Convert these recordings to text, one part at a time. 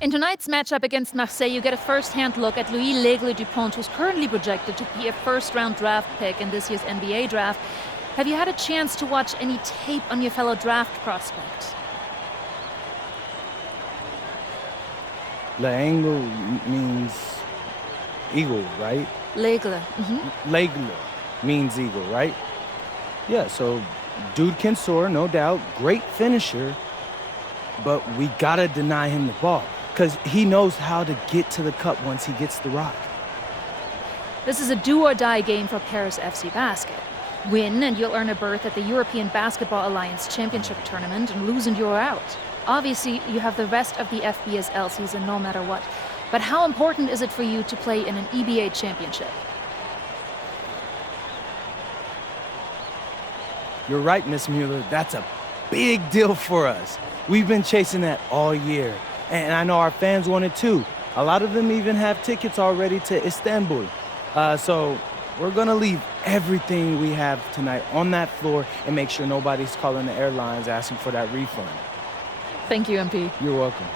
In tonight's matchup against Marseille, you get a first-hand look at Louis L'Aigle Dupont, who's currently projected to be a first-round draft pick in this year's NBA draft. Have you had a chance to watch any tape on your fellow draft prospect? L'Aigle means eagle, right? L'Aigle. L'Aigle means eagle, right? Yeah, so dude can soar, no doubt. Great finisher. But we gotta deny him the ball, because he knows how to get to the cup once he gets the rock. This is a do-or-die game for Paris FC Basket. Win and you'll earn a berth at the European Basketball Alliance Championship Tournament, and lose and you're out. Obviously, you have the rest of the FBSL season no matter what. But how important is it for you to play in an EBA championship? You're right, Miss Mueller. That's a big deal for us. We've been chasing that all year. And I know our fans want it too. A lot of them even have tickets already to Istanbul. So we're gonna leave everything we have tonight on that floor and make sure nobody's calling the airlines asking for that refund. Thank you, MP. You're welcome.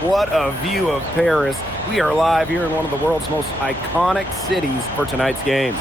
What a view of Paris. We are live here in one of the world's most iconic cities for tonight's game.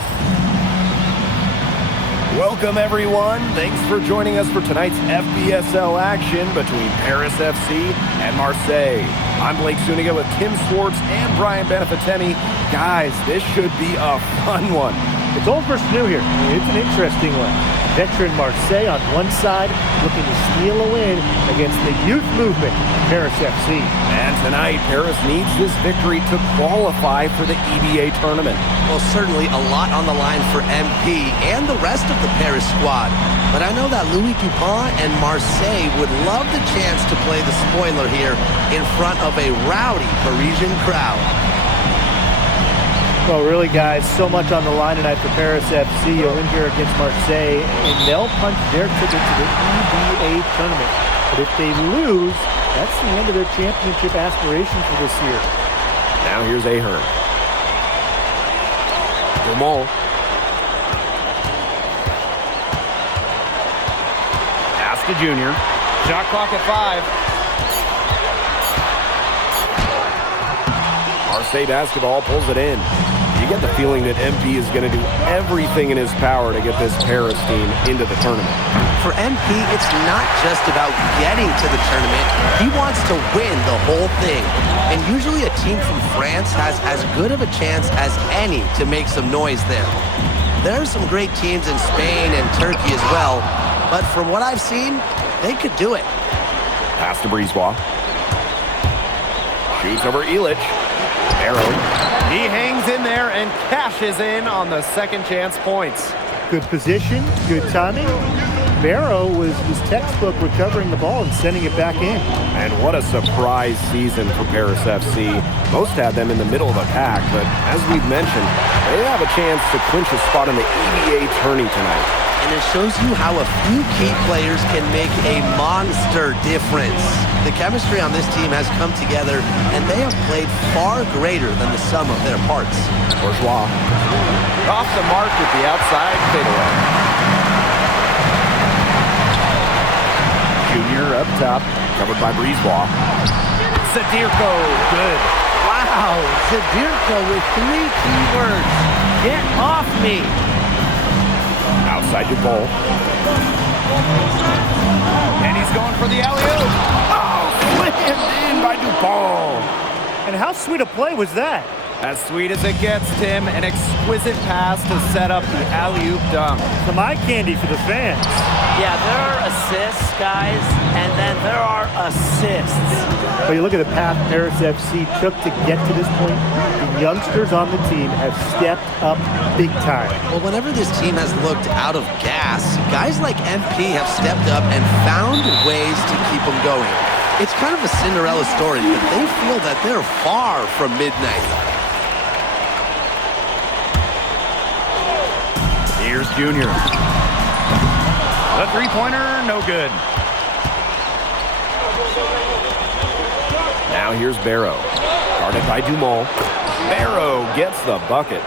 Welcome, everyone. Thanks for joining us for tonight's FBSL action between Paris FC and Marseille. I'm Blake Zuniga with Tim Swartz and Brian Benefitemi. Guys, this should be a fun one. It's old versus new here. It's an interesting one. Veteran Marseille on one side, looking to steal a win against the youth movement, Paris FC. And tonight, Paris needs this victory to qualify for the EBA tournament. Well, certainly a lot on the line for MP and the rest of the Paris squad. But I know that Louis Dupont and Marseille would love the chance to play the spoiler here in front of a rowdy Parisian crowd. Well, really, guys, so much on the line tonight for Paris FC. You'll win here against Marseille, and they'll punch their ticket to the EBA tournament. But if they lose, that's the end of their championship aspiration for this year. Now here's Ahern. Dumont. Pass to Junior. Shot clock at 5. Marseille basketball pulls it in. You get the feeling that MP is going to do everything in his power to get this Paris team into the tournament. For MP, it's not just about getting to the tournament. He wants to win the whole thing. And usually a team from France has as good of a chance as any to make some noise there. There are some great teams in Spain and Turkey as well, but from what I've seen, they could do it. Pass to Brisebois. Shoots over Illich. Barrow. He hangs in there and cashes in on the second chance points. Good position, good timing. Barrow was textbook recovering the ball and sending it back in. And what a surprise season for Paris FC. Most had them in the middle of the pack, but as we've mentioned, they have a chance to clinch a spot in the EBA tourney tonight. And it shows you how a few key players can make a monster difference. The chemistry on this team has come together, and they have played far greater than the sum of their parts. Bourgeois. Off the mark with the outside fadeaway. Junior up top, covered by Brisebois. Zadirko, good. Wow, Zadirko with 3 key words. Get off me. Outside Dupont. And he's going for the alley-oop. Oh, slammed in by Dupont. And how sweet a play was that? As sweet as it gets, Tim. An exquisite pass to set up the alley-oop dunk. Some eye candy for the fans. Yeah, there are assists, guys, and then there are assists. But you look at the path Paris FC took to get to this point. The youngsters on the team have stepped up big time. Well, whenever this team has looked out of gas, guys like MP have stepped up and found ways to keep them going. It's kind of a Cinderella story, but they feel that they're far from midnight. Here's Junior. The three-pointer, no good. Now here's Barrow. Guarded by Dumont. Barrow gets the bucket.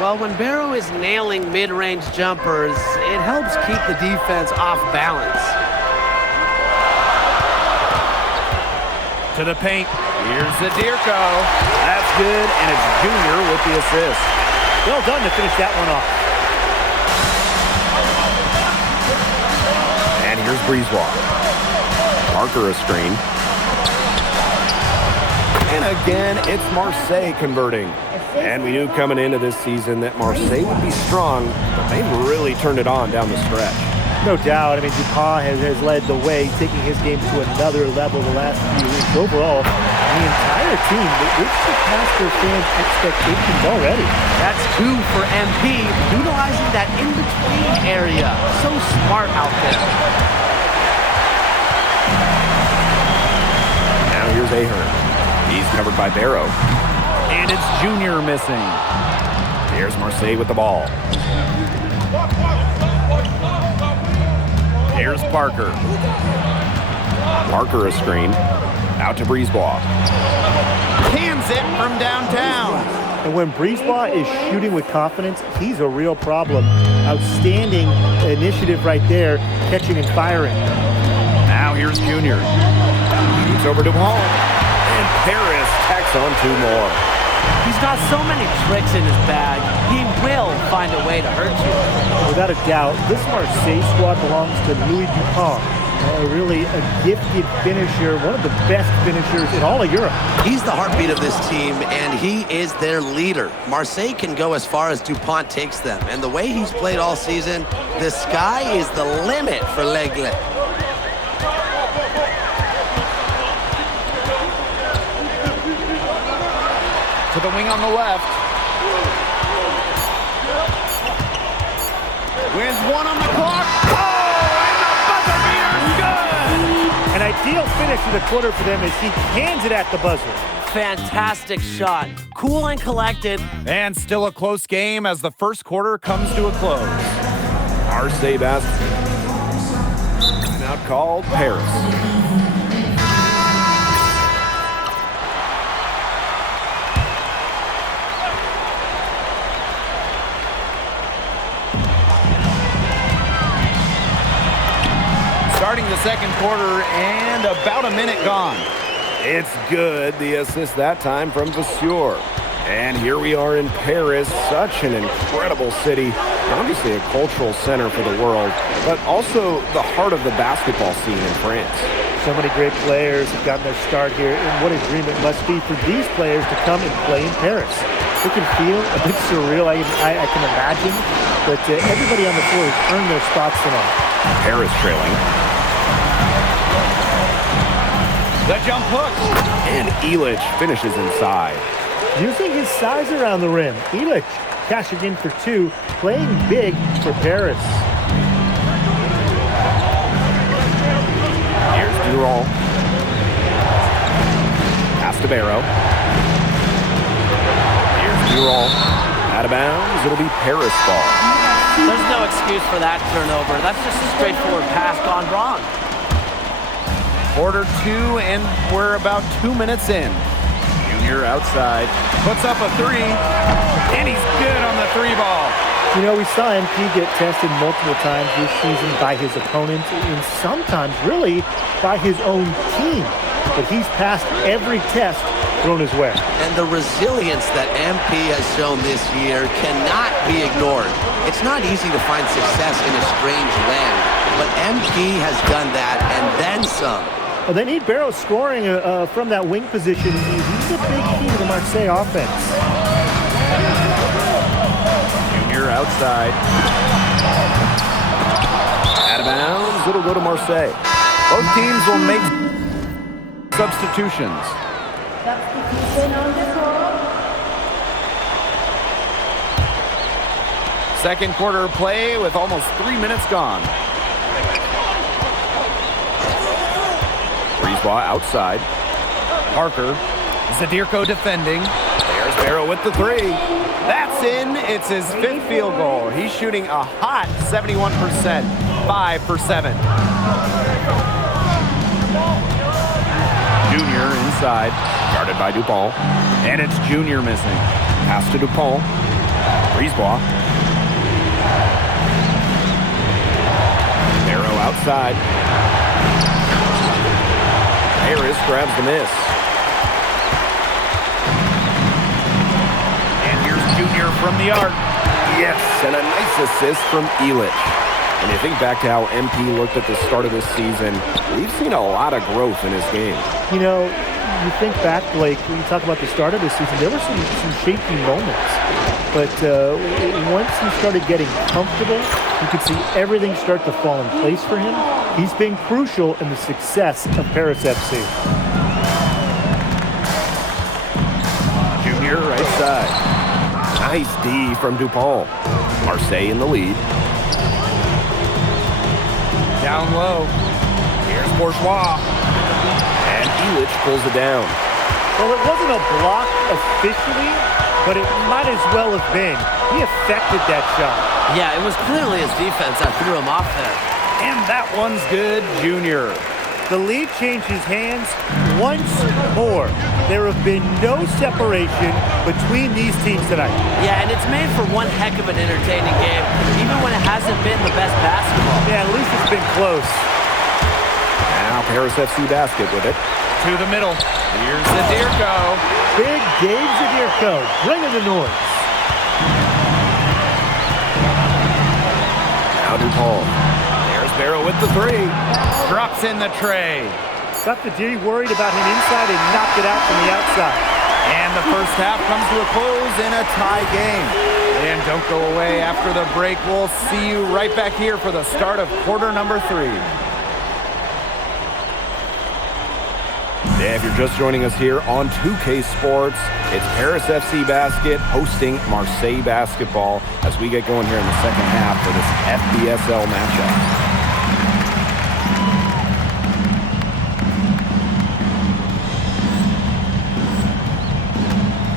Well, when Barrow is nailing mid-range jumpers, it helps keep the defense off balance. To the paint. Here's Zadirko. That's good, and it's Junior with the assist. Well done to finish that one off. And here's Brisebois. Parker a screen. And again, it's Marseille converting. And we knew coming into this season that Marseille would be strong, but they've really turned it on down the stretch. No doubt. I mean, Dupont has led the way, taking his game to another level the last few weeks. Overall, the entire team, they've surpassed their fans' expectations already. That's 2 for MP, utilizing that in-between area. So smart out there. Now here's Ahern. He's covered by Barrow. And it's Junior missing. Here's Marseille with the ball. Here's Parker. Parker a screen. Out to Brisebois. Cans it from downtown. And when Brisebois is shooting with confidence, he's a real problem. Outstanding initiative right there, catching and firing. Now here's Junior. Shoots over to Hall. And Paris tacks on 2 more. He's got so many tricks in his bag. He will find a way to hurt you. Without a doubt, this Marseille squad belongs to Louis Dupont. Really a gifted finisher, one of the best finishers in all of Europe. He's the heartbeat of this team, and he is their leader. Marseille can go as far as Dupont takes them, and the way he's played all season, the sky is the limit for L'Aigle. To the wing on the left. With 1 on the clock. Oh, and the buzzer beater's good! An ideal finish of the quarter for them as he hands it at the buzzer. Fantastic shot. Cool and collected. And still a close game as the first quarter comes to a close. Marseille basketball. Now called Paris. Starting the second quarter and about a minute gone. It's good. The assist that time from Vasseur. And here we are in Paris, such an incredible city. Obviously a cultural center for the world, but also the heart of the basketball scene in France. So many great players have gotten their start here, and what a dream it must be for these players to come and play in Paris. It can feel a bit surreal, I can imagine, but everybody on the floor has earned their spots tonight. Paris trailing. The jump hook. And Illich finishes inside. Using his size around the rim, Illich cashing in for 2, playing big for Paris. Here's Durall. Pass to Barrow. Here's Durall. Out of bounds. It'll be Paris ball. There's no excuse for that turnover. That's just a straightforward pass gone wrong. Quarter 2, and we're about 2 minutes in. Junior outside. Puts up a 3. And he's good on the 3 ball. You know, we saw MP get tested multiple times this season by his opponents, and sometimes really by his own team. But he's passed every test thrown his way. And the resilience that MP has shown this year cannot be ignored. It's not easy to find success in a strange land, but MP has done that and then some. Well, they need Barrow scoring from that wing position. He's a big key to the Marseille offense. Junior outside. Out of bounds. It'll go to Marseille. Both teams will make substitutions. Second quarter play with almost 3 minutes gone. Brisebois outside. Parker. Zadirko defending. There's Barrow with the 3. That's in. It's his 5th field goal. He's shooting a hot 71%. 5 for 7. Junior inside. Guarded by Dupont. And it's Junior missing. Pass to Dupont. Brisebois. Barrow outside. Harris grabs the miss. Junior from the arc. Yes, and a nice assist from Elich. When you think back to how MP looked at the start of this season, we've seen a lot of growth in his game. You know, you think back, Blake, when you talk about the start of this season, there were some shaky moments. But once he started getting comfortable, you could see everything start to fall in place for him. He's been crucial in the success of Paris FC. Junior right side. Nice D from Dupont. Marseille in the lead. Down low. Here's Bourgeois. And Elich pulls it down. Well, it wasn't a block officially, but it might as well have been. He affected that shot. Yeah, it was clearly his defense that threw him off there. And that one's good, Junior. The lead changes hands once more. There have been no separation between these teams tonight. Yeah, and it's made for one heck of an entertaining game, even when it hasn't been the best basketball. Yeah, at least it's been close. Now Paris FC basket with it. To the middle. Here's Zadirko. Big Dave Zadirko, bringing the noise. Now Dupont. There's Barrow with the three. Drops in the tray. Got the D worried about him inside and knocked it out from the outside. And the first half comes to a close in a tie game. And don't go away after the break. We'll see you right back here for the start of quarter number 3. Yeah, if you're just joining us here on 2K Sports, it's Paris FC Basket hosting Marseille Basketball as we get going here in the second half for this FBSL matchup.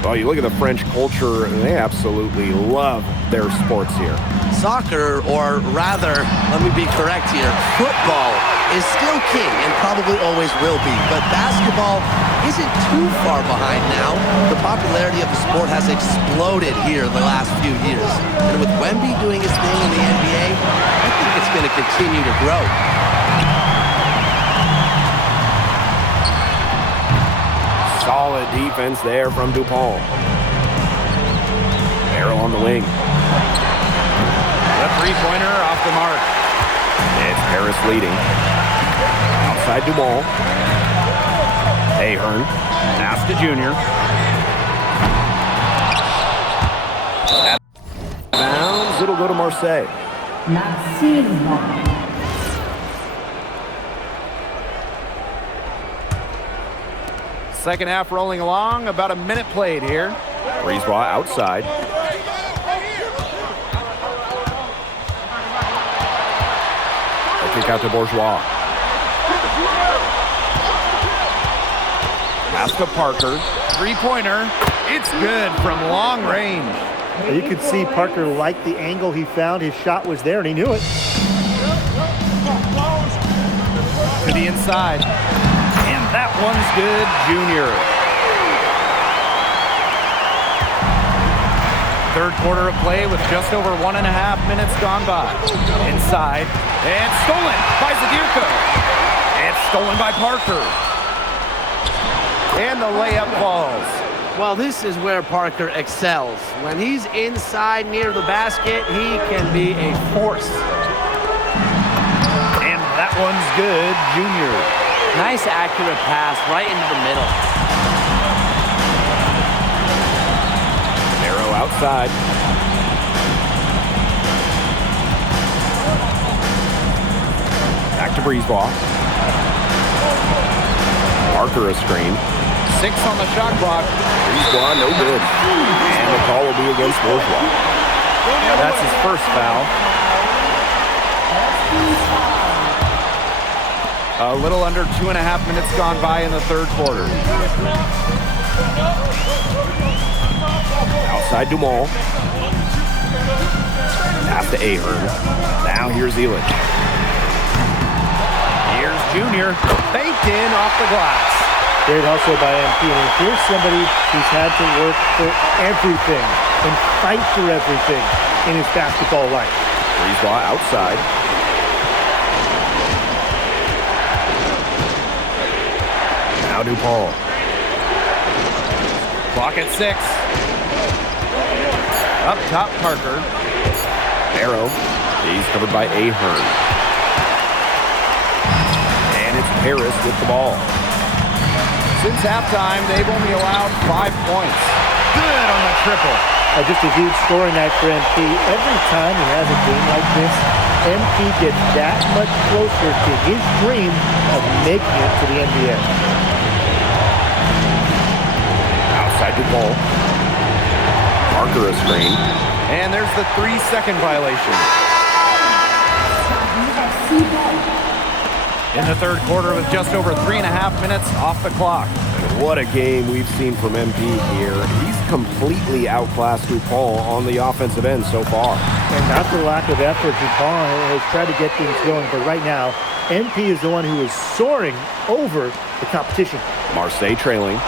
Well, you look at the French culture, they absolutely love their sports here. Soccer, or rather, let me be correct here, football is still king and probably always will be, but basketball isn't too far behind now. The popularity of the sport has exploded here the last few years. And with Wemby doing his thing in the NBA, I think it's going to continue to grow. Solid defense there from Dupont. Barrel on the wing. The three-pointer off the mark. It's Paris leading. Outside Dumont. Ahern. Pass to Junior. At bounds, it'll go to Marseille. Second half rolling along, about a minute played here. Brisebois outside. A kick out to Bourgeois. Pass to Parker. Three-pointer. It's good from long range. You could see Parker liked the angle he found. His shot was there, and he knew it. To the inside. And that one's good, Junior. Third quarter of play with just over 1.5 minutes gone by. Inside. And stolen by Zadirko. And stolen by Parker. And the layup falls. Well, this is where Parker excels. When he's inside near the basket, he can be a force. And that one's good, Junior. Nice accurate pass right into the middle. Barrow outside. Back to Brisebois. Parker a screen. 6 on the shot clock. Brisebois no good. And the call will be against Bourgeois. That's his first foul. A little under 2.5 minutes gone by in the third quarter. Outside Dumont. Pass to Ahern. Now here's Elich. Here's Junior. Baked in off the glass. Great hustle by MP. And here's somebody who's had to work for everything and fight for everything in his basketball life. Brisebois outside. Now Dupont. Clock at 6. Up top, Parker. Barrow. He's covered by Ahern. And it's Harris with the ball. Since halftime, they've only allowed 5 points. Good on the triple. Just a huge scoring night for MP. Every time he has a game like this, MP gets that much closer to his dream of making it to the NBA. Outside the ball. Parker a screen. And there's the 3-second violation. In the third quarter with just over 3.5 minutes off the clock. And what a game we've seen from MP here. He's completely outclassed DuPont on the offensive end so far. And not for lack of effort, DuPont has tried to get things going, but right now, MP is the one who is soaring over the competition. Marseille trailing.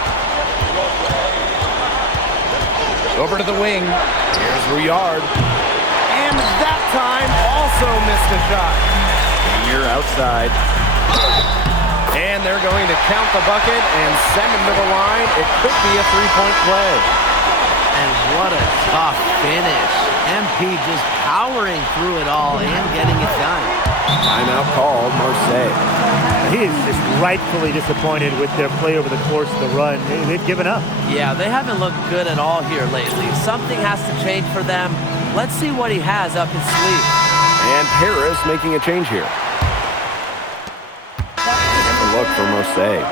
Over to the wing. Here's Rouillard. And that time also missed a shot. Junior outside. And they're going to count the bucket and send him to the line. It could be a three-point play. And what a tough finish. MP just powering through it all and getting it done. Timeout called, Marseille. He is just rightfully disappointed with their play over the course of the run. They've given up. Yeah, they haven't looked good at all here lately. Something has to change for them. Let's see what he has up his sleeve. And Harris making a change here. And a look for Marseille.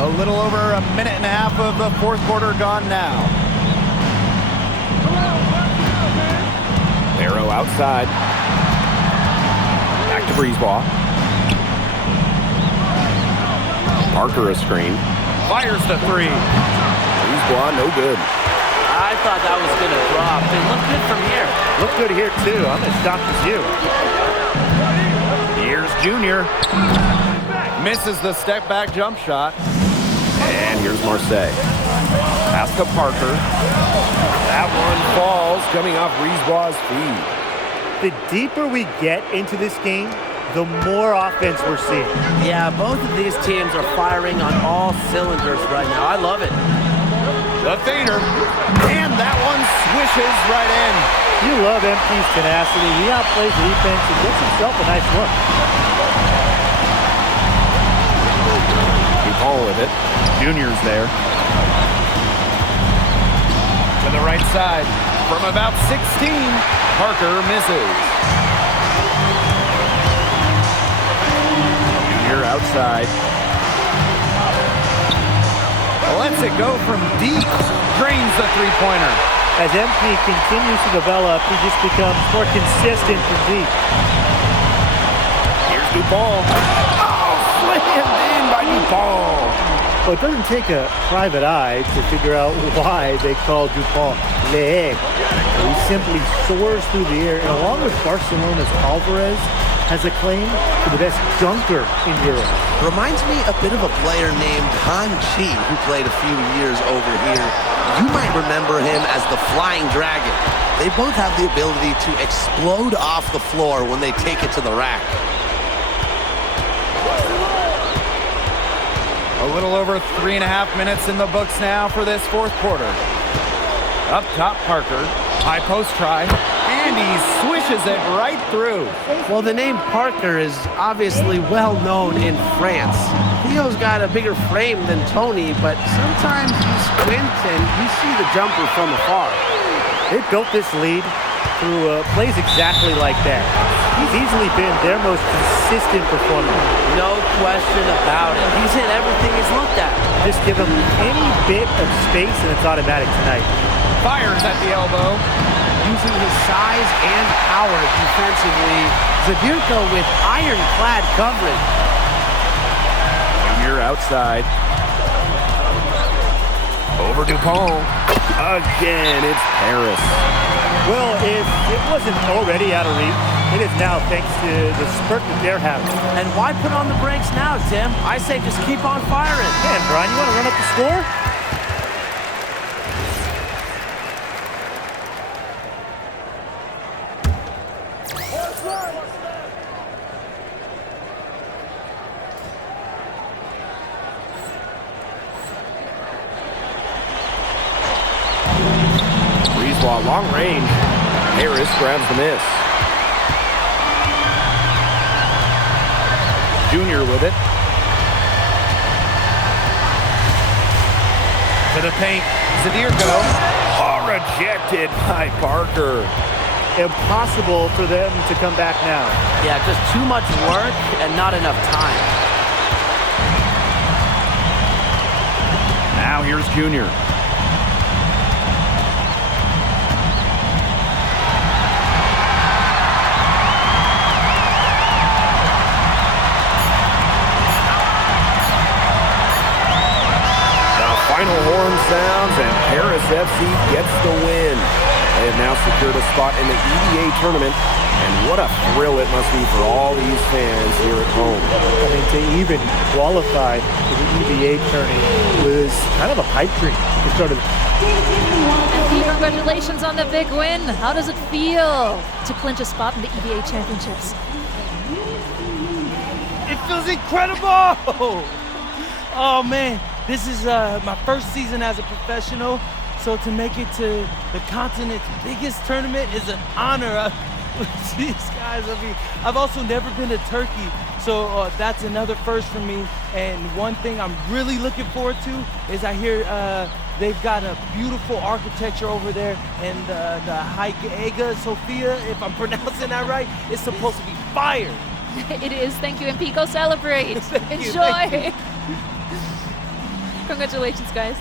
A little over a minute and a half of the fourth quarter gone now. Barrow outside. Back to Brisebois. Parker a screen. Fires the three. Brisebois no good. I thought that was going to drop. It looked good from here. Look good here, too. I'm as shocked as you. Here's Junior. Misses the step-back jump shot. And here's Marseille. Pass to Parker. That one falls, coming off Brisebois' feed. The deeper we get into this game, the more offense we're seeing. Yeah, both of these teams are firing on all cylinders right now. I love it. The fader. And that one swishes right in. You love MP's tenacity. He outplays the defense and gets himself a nice look. DuPont with it. Junior's there. To the right side. From about 16, Parker misses. Junior outside. Lets it go from deep. Drains the three-pointer. As MP continues to develop, he just becomes more consistent from deep. Here's DuPont. Oh, slammed in by DuPont. Well, it doesn't take a private eye to figure out why they call DuPont Le Egg. He simply soars through the air, and along with Barcelona's Alvarez, has a claim to the best dunker in Europe. Reminds me a bit of a player named Han Chi, who played a few years over here. You might remember him as the Flying Dragon. They both have the ability to explode off the floor when they take it to the rack. A little over 3.5 minutes in the books now for this fourth quarter. Up top, Parker. High post try. And he swishes it right through. Well, the name Parker is obviously well known in France. Theo's got a bigger frame than Tony, but sometimes you squint and you see the jumper from afar. They built this lead through plays exactly like that. He's easily been their most consistent performer. No question about it. He's hit everything he's looked at. Just give him any bit of space and it's automatic tonight. Fires at the elbow. Using his size and power defensively, Zadirko with ironclad coverage. Junior outside. Over DuPont. Again, it's Paris. Well, if it wasn't already out of reach, it is now thanks to the spurt that they're having. And why put on the brakes now, Tim? I say just keep on firing. Man, Brian, you want to run up the score? onslaught, long range. Harris grabs the miss. Junior with it. To the paint. Zadir goes. Oh, rejected by Parker. Impossible for them to come back now. Yeah, just too much work and not enough time. Now here's Junior. Final horn sounds, and Paris FC gets the win. They have now secured a spot in the EVA tournament, and what a thrill it must be for all these fans here at home. I mean, to even qualify for the EVA tourney was kind of a pipe dream to start. And Pete, congratulations on the big win. How does it feel to clinch a spot in the EVA championships? It feels incredible! Oh man, this is my first season as a professional, so to make it to the continent's biggest tournament is an honor. These guys, I mean, I've also never been to Turkey, so that's another first for me. And one thing I'm really looking forward to is I hear they've got a beautiful architecture over there, and the Hagia Sophia, if I'm pronouncing that right, is supposed to be fire. It is. Thank you, and Pete, go celebrate. Thank you, Enjoy. thank you. Congratulations, guys.